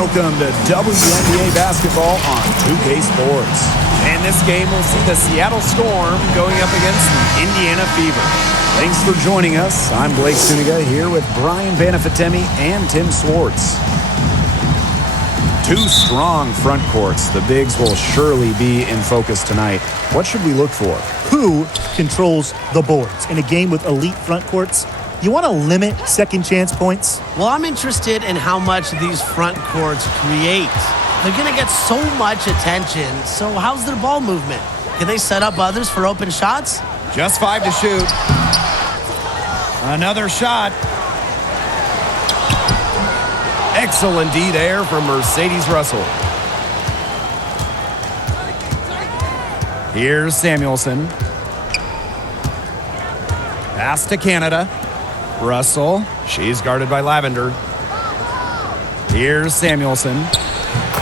Welcome to WNBA basketball on 2K Sports. And this game will see the Seattle Storm going up against the Indiana Fever. Thanks for joining us. I'm Blake Suniga here with Brian Banafitemi and Tim Swartz. Two strong front courts. The bigs will surely be in focus tonight. What should we look for? Who controls the boards? In a game with elite front courts, you want to limit second chance points? Well, I'm interested in how much these front courts create. They're going to get so much attention. So how's their ball movement? Can they set up others for open shots? Just 5 to shoot. Another shot. Excellent D there from Mercedes Russell. Here's Samuelson. Pass to Canada. Russell. She's guarded by Lavender. Here's Samuelson.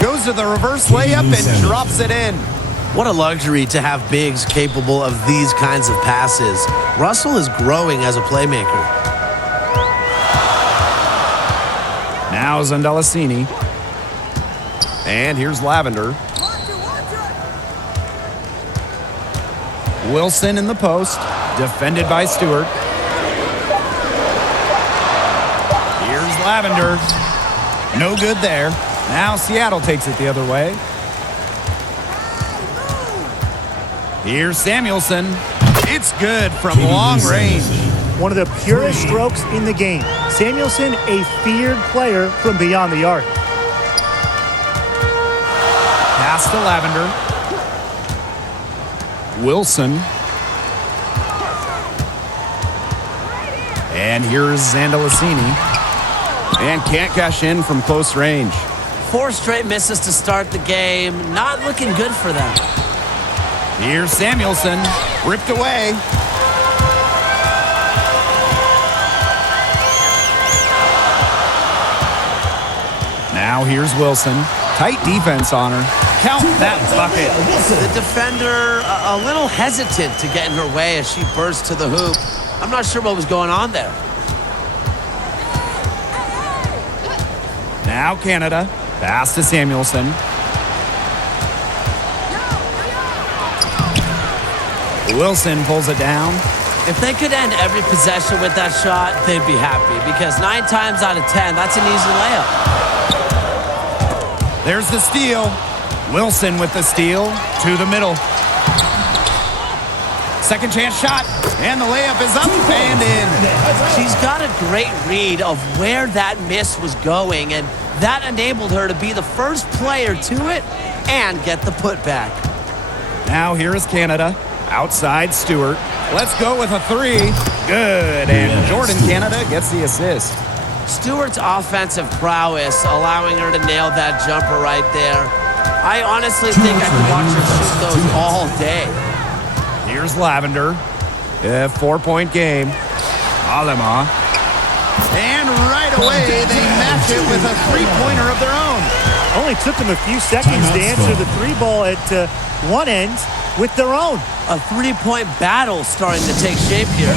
Goes to the reverse layup and drops it in. What a luxury to have bigs capable of these kinds of passes. Russell is growing as a playmaker. Now Zandalasini. And here's Lavender. Wilson in the post. Defended by Stewart. Here's Lavender. No good there. Now Seattle takes it the other way. Here's Samuelson. It's good from long range. One of the purest strokes in the game. Samuelson, a feared player from beyond the arc. Pass to Lavender. Wilson. And here's Zandalasini. And can't cash in from close range. 4 straight misses to start the game. Not looking good for them. Here's Samuelson. Ripped away. Now here's Wilson. Tight defense on her. Count that bucket. The defender a little hesitant to get in her way as she burst to the hoop. I'm not sure what was going on there. Now Canada. Pass to Samuelson. Wilson pulls it down. If they could end every possession with that shot, they'd be happy because 9 times out of 10, that's an easy layup. There's the steal. Wilson with the steal to the middle. Second chance shot, and the layup is up and in. She's got a great read of where that miss was going, and that enabled her to be the first player to it and get the putback. Now here is Canada. Outside Stewart. Let's go with a 3. Good, and Jordan Canada gets the assist. Stewart's offensive prowess allowing her to nail that jumper right there. I honestly think I could watch her shoot those all day. Here's Lavender. A 4-point game. Alema. And right away, they match it with a 3-pointer of their own. Only took them a few seconds to answer the 3-ball at one end with their own. A 3-point battle starting to take shape here.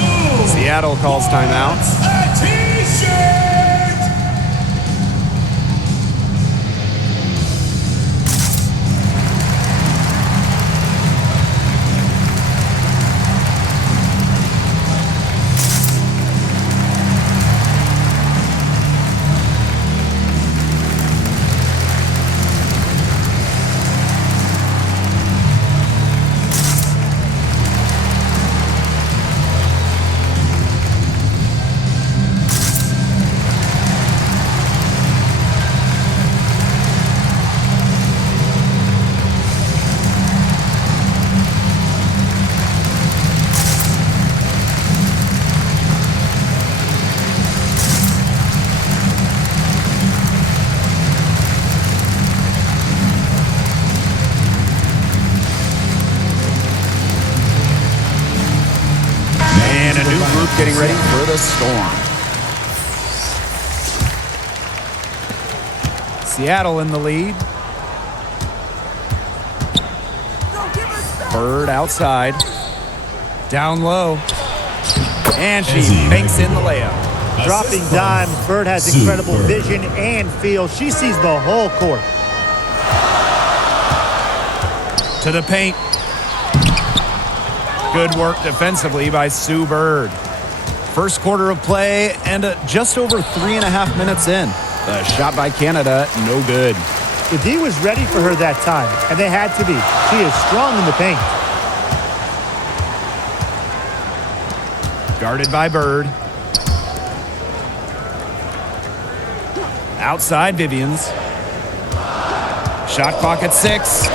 Seattle calls timeouts. Getting ready for the Storm. Seattle in the lead. Bird outside. Down low. And she banks in the layup. Dropping dimes, Bird has incredible vision and feel. She sees the whole court. To the paint. Good work defensively by Sue Bird. First quarter of play and just over 3.5 minutes in. The shot by Canada, no good. The D was ready for her that time, and they had to be. She is strong in the paint. Guarded by Bird. Outside Vivians. Shot clock at 6.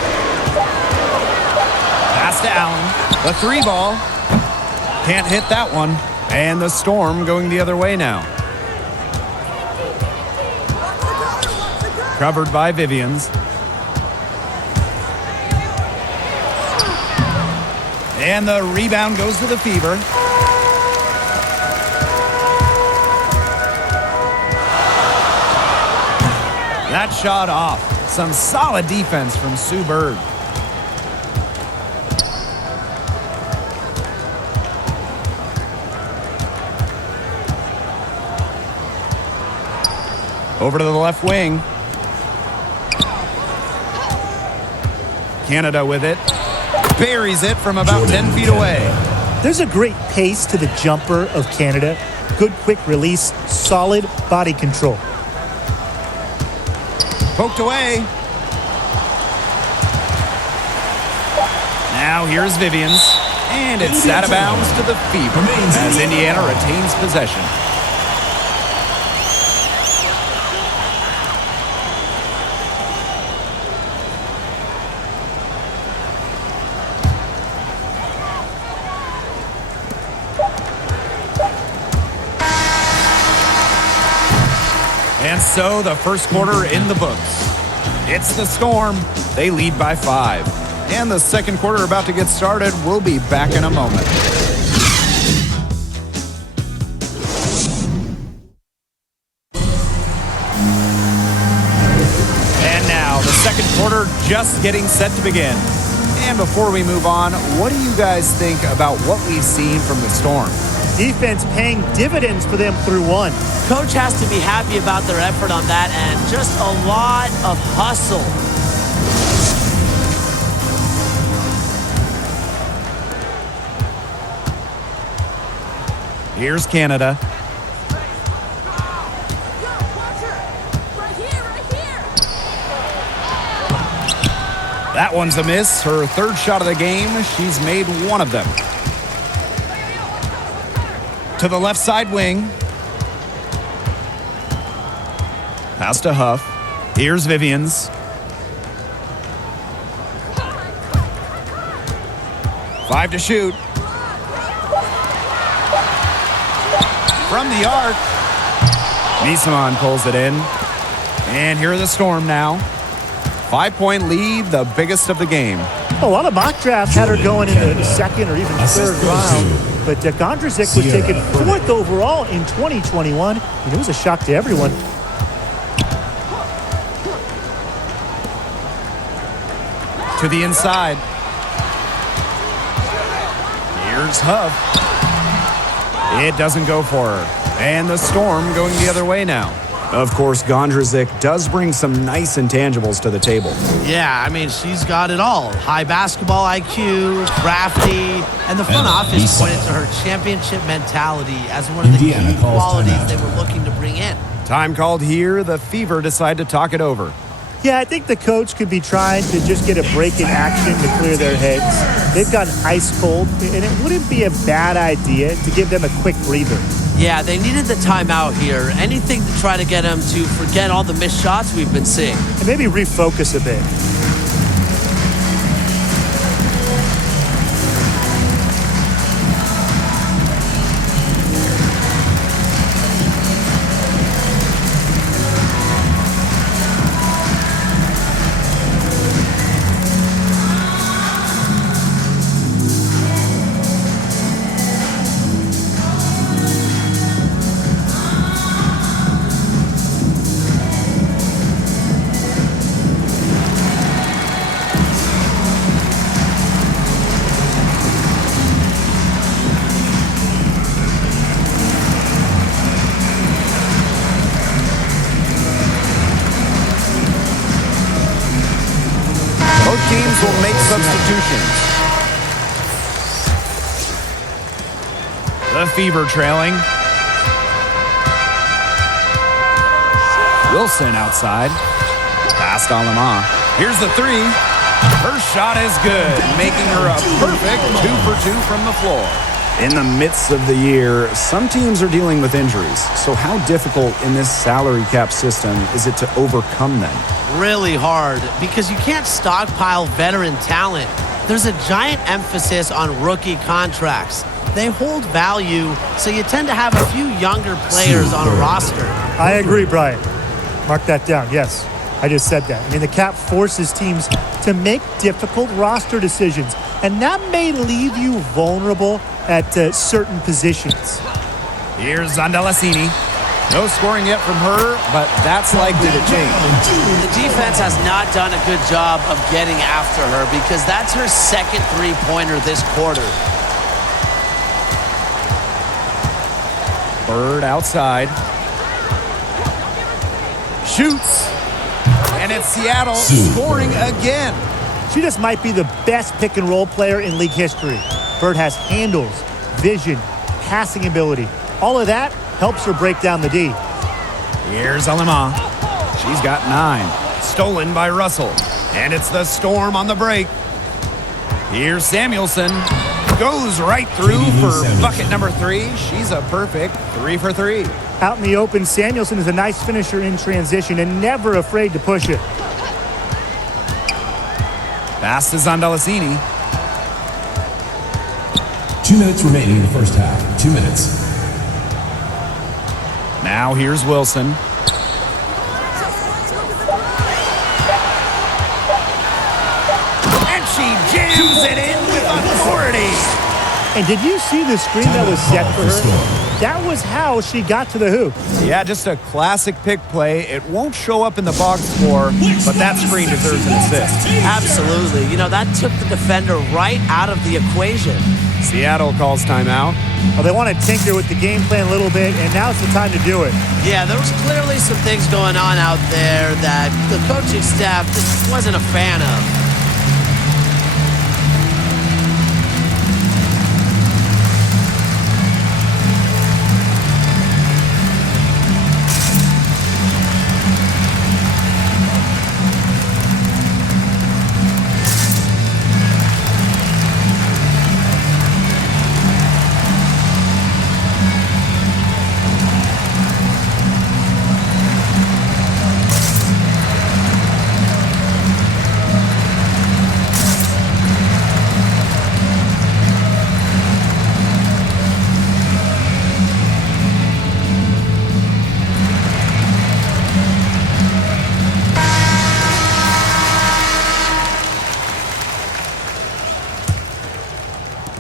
Pass to Allen. The 3 ball. Can't hit that one. And the Storm going the other way now. Covered by Vivians. And the rebound goes to the Fever. That shot off. Some solid defense from Sue Bird. Over to the left wing. Canada with it. Buries it from about 10 feet away. There's a great pace to the jumper of Canada. Good quick release, solid body control. Poked away. Now here's Vivians. And it's out of bounds to the Fever as Indiana retains possession. And so the first quarter in the books. It's the Storm. They lead by 5. And the second quarter about to get started. We'll be back in a moment. And now the second quarter just getting set to begin. And before we move on, what do you guys think about what we've seen from the Storm? Defense paying dividends for them through 1. Coach has to be happy about their effort on that end. Just a lot of hustle. Here's Canada. That one's a miss. Her third shot of the game. She's made one of them. To the left side wing. Pass to Huff. Here's Vivians. Five to shoot. From the arc. Nisaman pulls it in. And here are the Storm now. 5-point lead, the biggest of the game. A lot of mock drafts had her going in the second or even third round. But Gondrzick was taken 4th overall in 2021. And it was a shock to everyone. To the inside. Here's Huff. It doesn't go for her. And the Storm going the other way now. Of course, Gondrzick does bring some nice intangibles to the table. Yeah, I mean, she's got it all. High basketball IQ, crafty, and the front office pointed to her championship mentality as one of the key qualities they were looking to bring in. Time called here. The Fever decide to talk it over. Yeah, I think the coach could be trying to just get a break in action to clear their heads. They've gotten ice cold, and it wouldn't be a bad idea to give them a quick breather. Yeah, they needed the timeout here. Anything to try to get them to forget all the missed shots we've been seeing. And maybe refocus a bit. teams will make substitutions. The Fever trailing. Wilson outside. Past Alema. Here's the three. Her shot is good, making her a perfect 2 for 2 from the floor. In the midst of the year, some teams are dealing with injuries. So how difficult in this salary cap system is it to overcome them? Really hard, because you can't stockpile veteran talent. There's a giant emphasis on rookie contracts. They hold value, so you tend to have a few younger players on a roster. I agree, Brian. Mark that down, yes. I just said that. I mean, the cap forces teams to make difficult roster decisions, and that may leave you vulnerable at certain positions. Here's Zandalasini. No scoring yet from her, but that's likely to change. The defense has not done a good job of getting after her because that's her second three-pointer this quarter. Bird outside. Shoots. And it's Seattle scoring again. She just might be the best pick-and-roll player in league history. Bird has handles, vision, passing ability. All of that helps her break down the D. Here's Alema. She's got 9. Stolen by Russell. And it's the Storm on the break. Here's Samuelson. Goes right through for bucket number 3. She's a perfect 3 for 3. Out in the open, Samuelson is a nice finisher in transition and never afraid to push it. Pass to Zandalasini. 2 minutes remaining in the first half. 2 minutes. Now here's Wilson. And she jams it in with authority. And did you see the screen that was set for her? That was how she got to the hoop. Yeah, just a classic pick play. It won't show up in the box score, but that screen deserves an assist. Absolutely. You know, that took the defender right out of the equation. Seattle calls timeout. Well, they want to tinker with the game plan a little bit, and now's the time to do it. Yeah, there was clearly some things going on out there that the coaching staff just wasn't a fan of.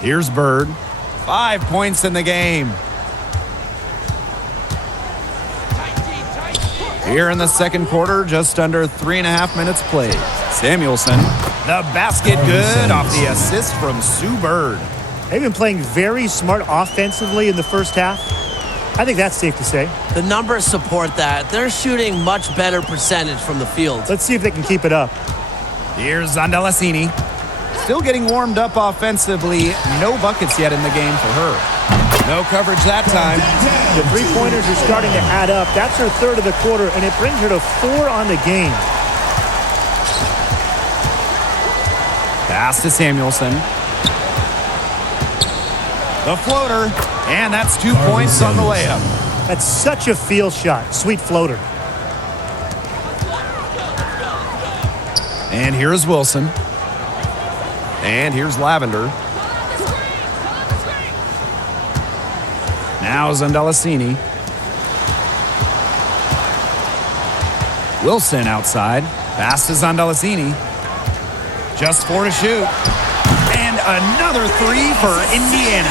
Here's Bird. 5 points in the game. Here in the second quarter, just under 3.5 minutes played. Samuelson, the basket good off the assist from Sue Bird. They've been playing very smart offensively in the first half. I think that's safe to say. The numbers support that. They're shooting much better percentage from the field. Let's see if they can keep it up. Here's Zandalasini. Still getting warmed up offensively. No buckets yet in the game for her. No coverage that time. The three-pointers are starting to add up. That's her third of the quarter, and it brings her to 4 on the game. Pass to Samuelson. The floater, and that's 2 points on the layup. That's such a feel shot. Sweet floater. And here's Wilson. And here's Lavender. Now Zandalasini. Wilson outside. Pass to Zandalasini. Just 4 to shoot. And another 3 for Indiana.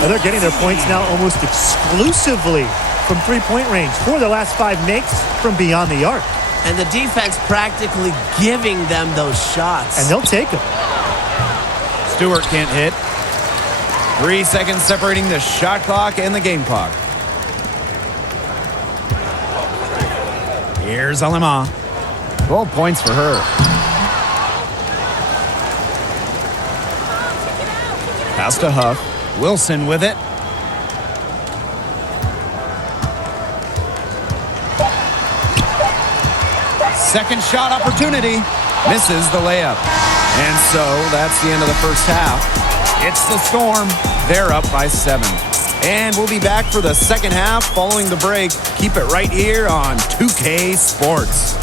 Now they're getting their points now almost exclusively from three-point range. 4 of the last 5 makes from beyond the arc. And the defense practically giving them those shots. And they'll take them. Stewart can't hit. 3 seconds separating the shot clock and the game clock. Here's Alema. 12 points for her. Pass to Huff. Wilson with it. Second shot opportunity. Misses the layup. And so that's the end of the first half. It's the Storm. They're up by 7. And we'll be back for the second half following the break. Keep it right here on 2K Sports.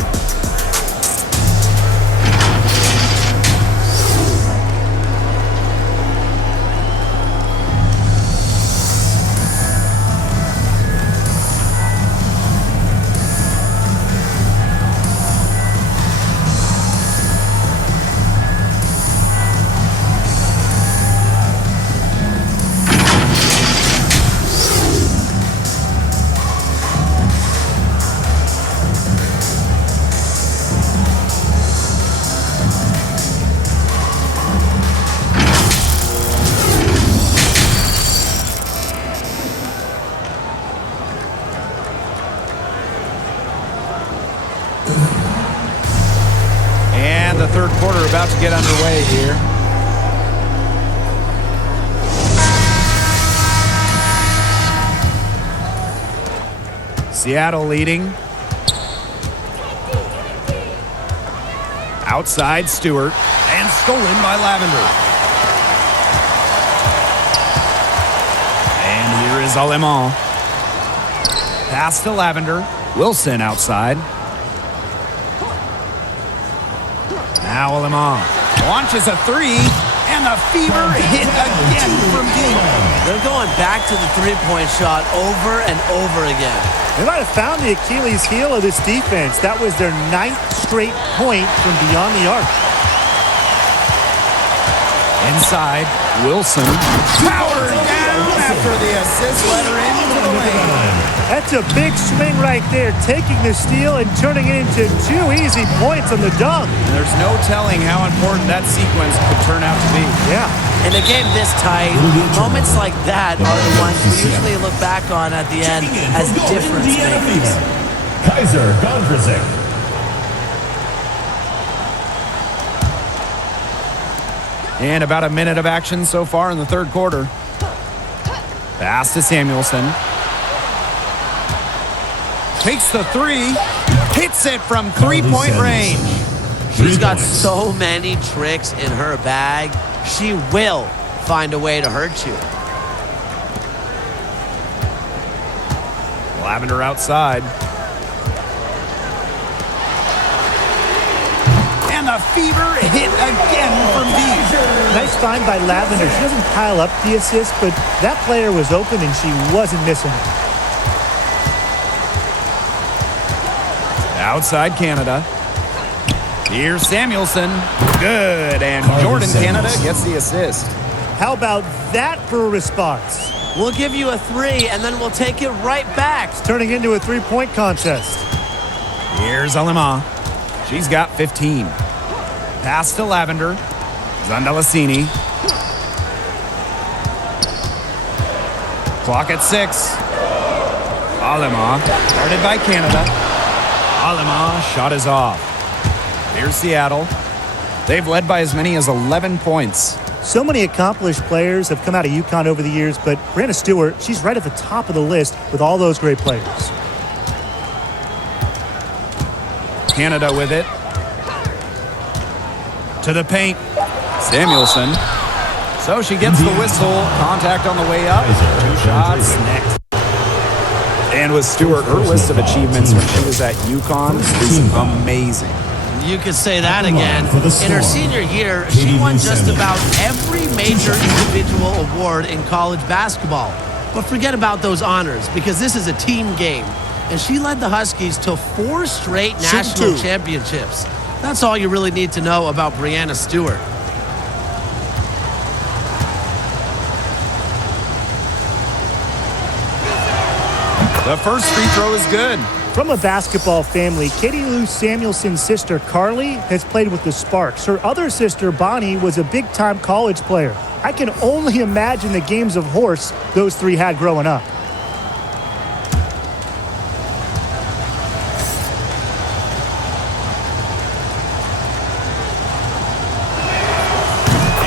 The third quarter about to get underway here. Seattle leading. Outside Stewart. And stolen by Lavender. And here is Alemán. Pass to Lavender. Wilson outside. Now Alemán launches a three, and a fever hit again from deep. They're going back to the three-point shot over and over again. They might have found the Achilles heel of this defense. That was their 9th straight point from beyond the arc. Inside, Wilson powered down after the assist led her into the lane. That's a big swing right there, taking the steal and turning it into 2 easy points on the dunk. And there's no telling how important that sequence could turn out to be. Yeah. In a game this tight, moments like that are the ones we usually look back on at the end as difference makers. Kaiser Gondrezick. And about a minute of action so far in the third quarter. Pass to Samuelson. Takes the three. Hits it from three-point range. She's got so many tricks in her bag. She will find a way to hurt you. Lavender outside. And the fever hit again from deep. Nice find by Lavender. She doesn't pile up the assist, but that player was open and she wasn't missing it. Outside Canada. Here's Samuelson. Good. And Jordan Canada gets the assist. How about that for a response? We'll give you a three, and then we'll take it right back. It's turning into a three-point contest. Here's Alemán. She's got 15. Pass to Lavender. Zandalasini. Clock at 6. Alemán. Guarded by Canada. Alemán. Shot is off. Here's Seattle. They've led by as many as 11 points. So many accomplished players have come out of UConn over the years, but Brianna Stewart, she's right at the top of the list with all those great players. Canada with it. To the paint. Samuelson. So she gets the whistle. Contact on the way up. 2 shots next. And with Stewart, her list of achievements when she was at UConn is amazing. You could say that again. In her senior year, she won just about every major individual award in college basketball. But forget about those honors, because this is a team game. And she led the Huskies to 4 straight national championships. That's all you really need to know about Brianna Stewart. The first free throw is good. From a basketball family, Katie Lou Samuelson's sister, Carly, has played with the Sparks. Her other sister, Bonnie, was a big-time college player. I can only imagine the games of horse those three had growing up.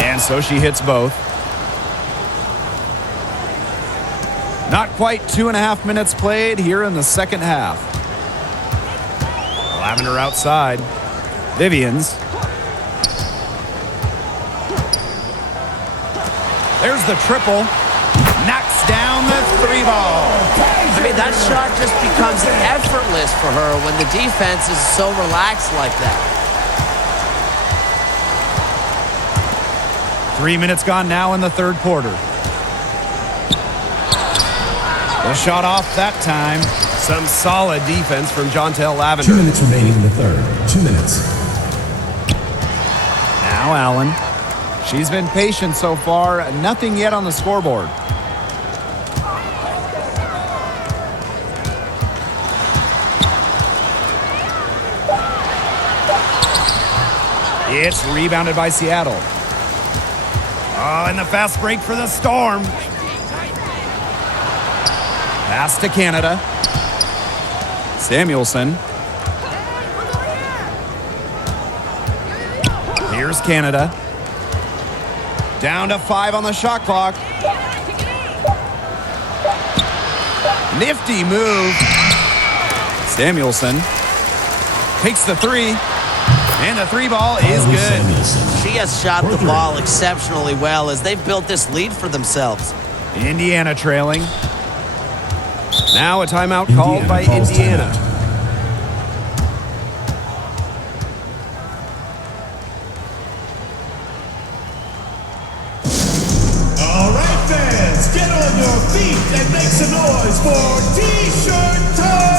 And so she hits both. quite 2.5 minutes played here in the second half. Lavender outside. Vivians. There's the triple. Knocks down the 3-ball. I mean, that shot just becomes effortless for her when the defense is so relaxed like that. 3 minutes gone now in the third quarter. The shot off that time. Some solid defense from Jontel Lavender. 2 minutes remaining in the third. 2 minutes. Now Allen. She's been patient so far. Nothing yet on the scoreboard. It's rebounded by Seattle. Oh, and the fast break for the Storm. Pass to Canada. Samuelson. Here's Canada. Down to 5 on the shot clock. Nifty move. Samuelson takes the 3. And the 3-ball is good. She has shot the ball exceptionally well as they've built this lead for themselves. Indiana trailing. Now a timeout called by Indiana. All right, fans, get on your feet and make some noise for T-shirt time!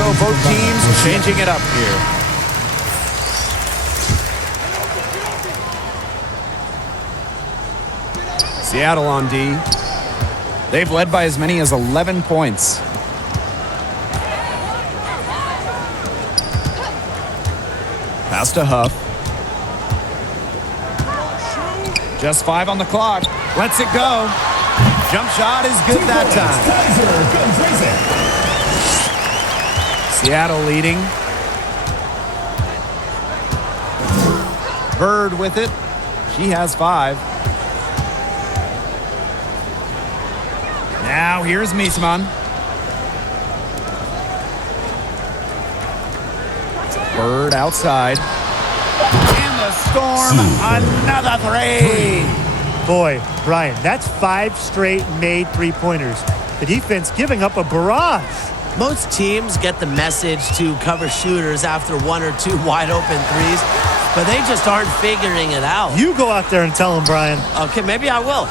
So both teams changing it up here. Seattle on D. They've led by as many as 11 points. Pass to Huff. Just 5 on the clock. Lets it go. Jump shot is good that time. Seattle leading. Bird with it. She has 5. Now here's Miesman. Bird outside. And the Storm, another 3. Boy, Brian, that's 5 straight made three-pointers. The defense giving up a barrage. Most teams get the message to cover shooters after 1 or 2 wide-open threes, but they just aren't figuring it out. You go out there and tell them, Brian. Okay, maybe I will.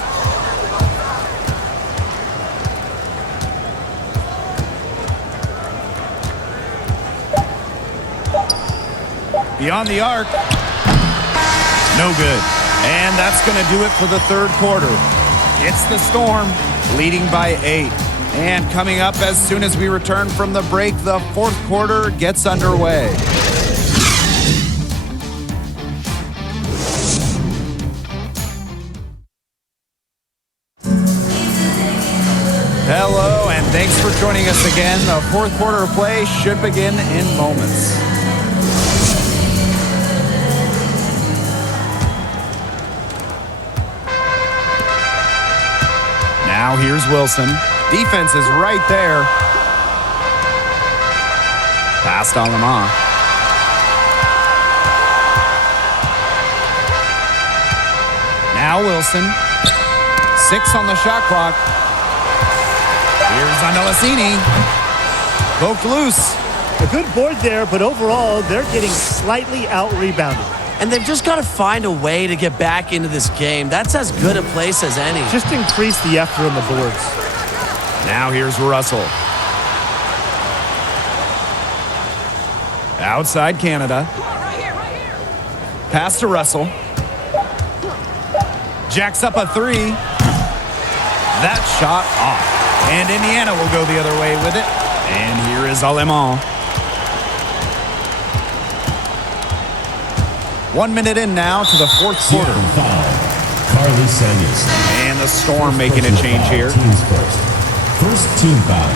Beyond the arc. No good. And that's going to do it for the third quarter. It's the Storm leading by 8. And coming up as soon as we return from the break, the fourth quarter gets underway. Hello, and thanks for joining us again. The fourth quarter of play should begin in moments. Now here's Wilson. Defense is right there. Passed on Lamar. Now Wilson. 6 on the shot clock. Here's Angelicini. Poked loose. A good board there, but overall, they're getting slightly out-rebounded. And they've just got to find a way to get back into this game. That's as good a place as any. Just increase the effort on the boards. Now here's Russell. Outside Canada. Pass to Russell. Jacks up a three. That shot off. And Indiana will go the other way with it. And here is Alemán. 1 minute in now to the fourth quarter. Carly Samuelson. And the Storm making a change here. Teams first. First team foul.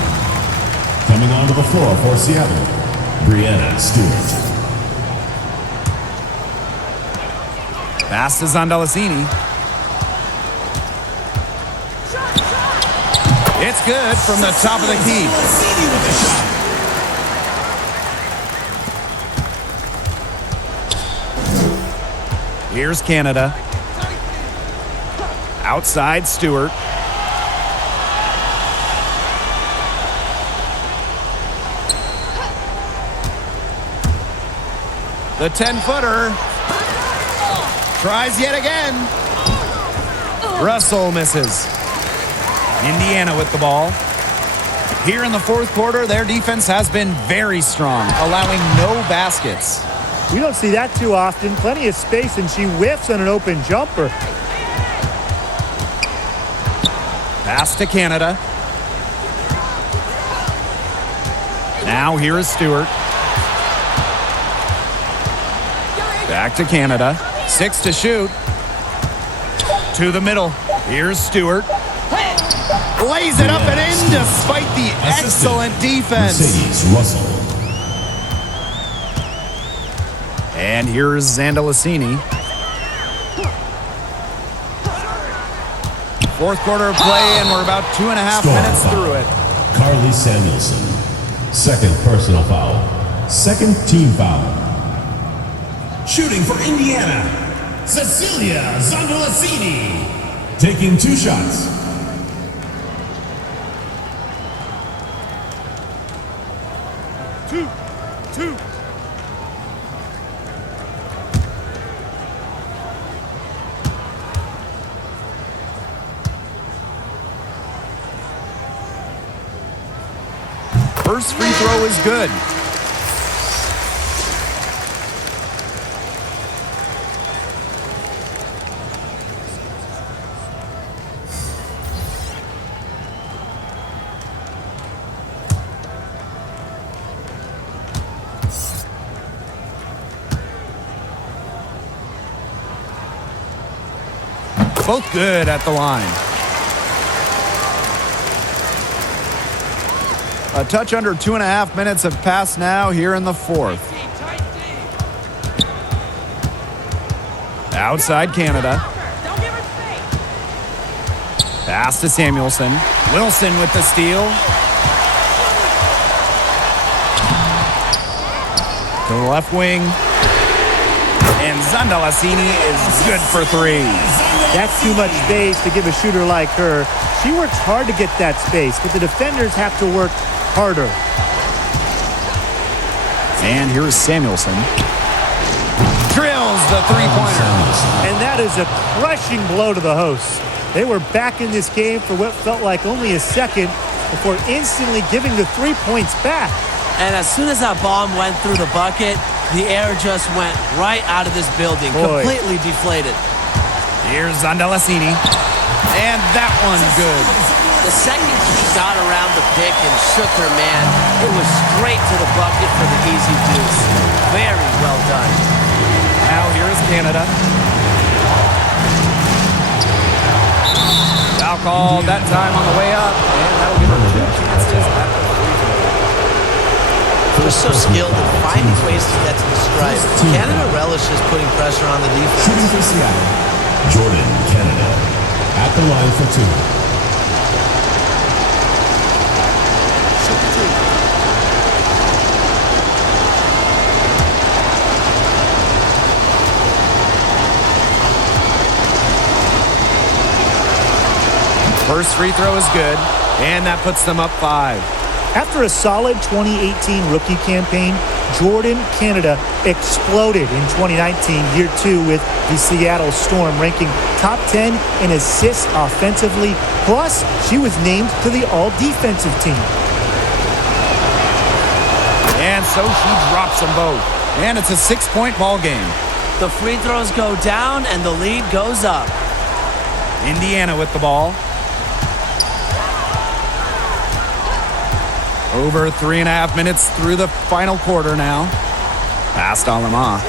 Coming onto the floor for Seattle, Brianna Stewart. Pass to Zandalasini. It's good from the top of the key. Here's Canada. Outside Stewart. The 10-footer. Tries yet again. Russell misses. Indiana with the ball. Here in the fourth quarter, their defense has been very strong, allowing no baskets. We don't see that too often. Plenty of space, and she whiffs on an open jumper. Pass to Canada. Now here is Stewart. Back to Canada. 6 to shoot. To the middle. Here's Stewart. Lays it up and in despite the excellent defense. Mercedes Russell. And here's Zandalasini. Fourth quarter of play, and we're about 2.5 minutes through it. Carly Samuelson. Second personal foul. Second team foul. Shooting for Indiana, Cecilia Zandalasini. Taking 2 shots. Two. First free throw is good. Both good at the line. A touch under 2.5 minutes have passed now here in the fourth. Outside Canada. Pass to Samuelson. Wilson with the steal. To the left wing. And Zandalasini is good for 3. That's too much space to give a shooter like her. She works hard to get that space, but the defenders have to work harder. And here's Samuelson. Drills the three-pointer. And that is a crushing blow to the hosts. They were back in this game for what felt like only a second before instantly giving the 3 points back. And as soon as that bomb went through the bucket, the air just went right out of this building, completely deflated. Here's Zandalasini. And that one's good. The second she got around the pick and shook her man, it was straight to the bucket for the easy deuce. Very well done. Now here's Canada. Foul called that time on the way up. And that'll give her 2 chances at the free throw. They're so skilled at finding ways to get to the stripe. Canada relishes putting pressure on the defense. Shooting for Seattle, Jordan Canada. At the line for 2. First free throw is good, and that puts them up 5. After a solid 2018 rookie campaign, Jordan Canada exploded in 2019, year 2, with the Seattle Storm, ranking top 10 in assists offensively. Plus, she was named to the all-defensive team. And so she drops them both. And it's a 6-point ball game. The free throws go down and the lead goes up. Indiana with the ball. Over 3.5 minutes through the final quarter now. Past Alama.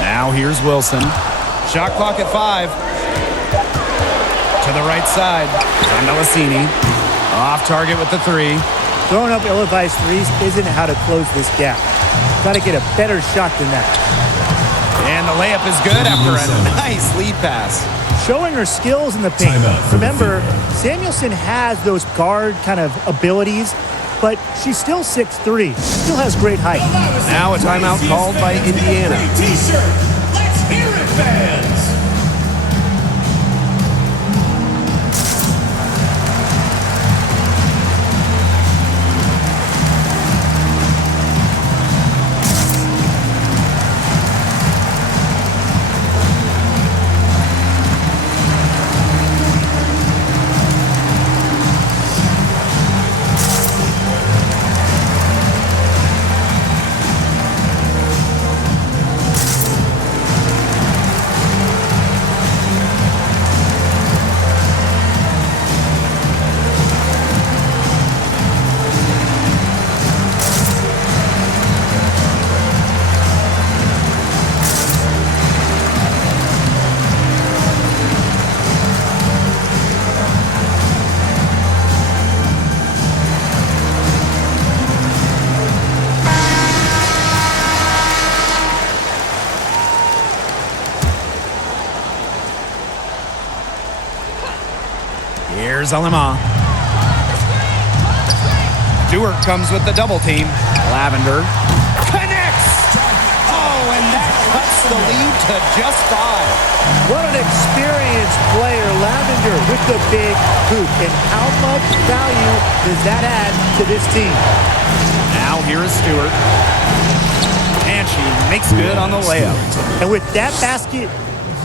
Now here's Wilson. Shot clock at 5. To the right side. On Melasini. Off target with the 3. Throwing up ill-advised threes isn't how to close this gap. Got to get a better shot than that. And the layup is good after a nice lead pass. Showing her skills in the paint. Remember, Samuelson has those guard kind of abilities, but she's still 6'3", still has great height. Now a timeout called by Indiana. T-shirt. Let's hear it, fans. Here's Alima. Stewart comes with the double team. Lavender connects. Oh, and that cuts the lead to just 5. What an experienced player, Lavender, with the big hoop. And how much value does that add to this team? Now here is Stewart. And she makes good on the layup. And with that basket,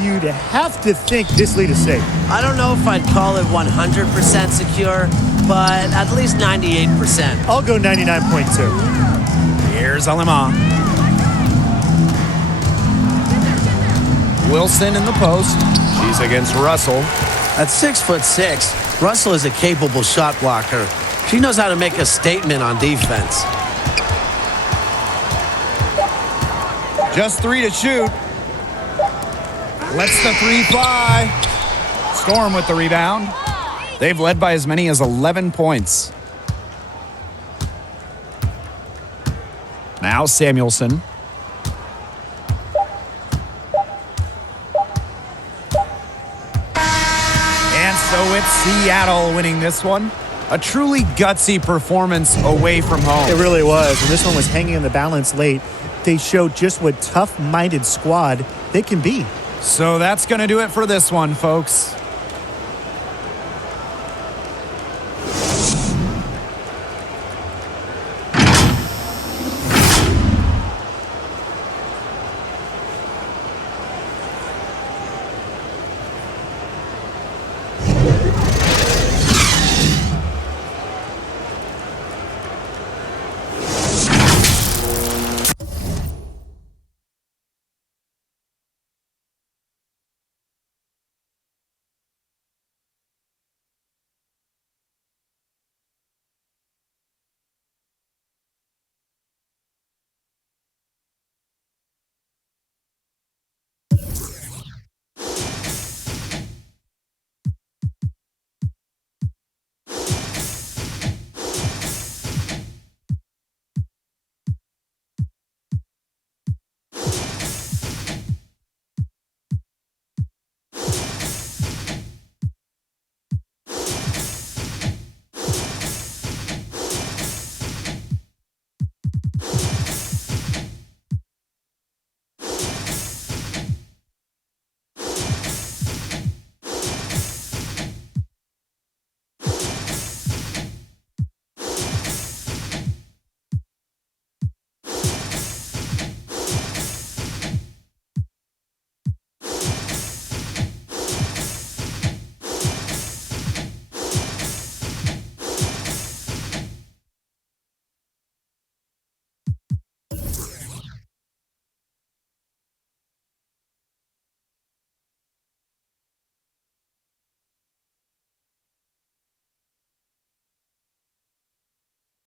you'd have to think this lead is safe. I don't know if I'd call it 100% secure, but at least 98%. I'll go 99.2. Here's Alima. Wilson in the post. She's against Russell. At 6'6", Russell is a capable shot blocker. She knows how to make a statement on defense. Just 3 to shoot. Lets the 3 fly. Storm with the rebound. They've led by as many as 11 points. Now Samuelson. And so it's Seattle winning this one. A truly gutsy performance away from home. It really was. And this one was hanging in the balance late. They showed just what tough-minded squad they can be. So that's going to do it for this one, folks.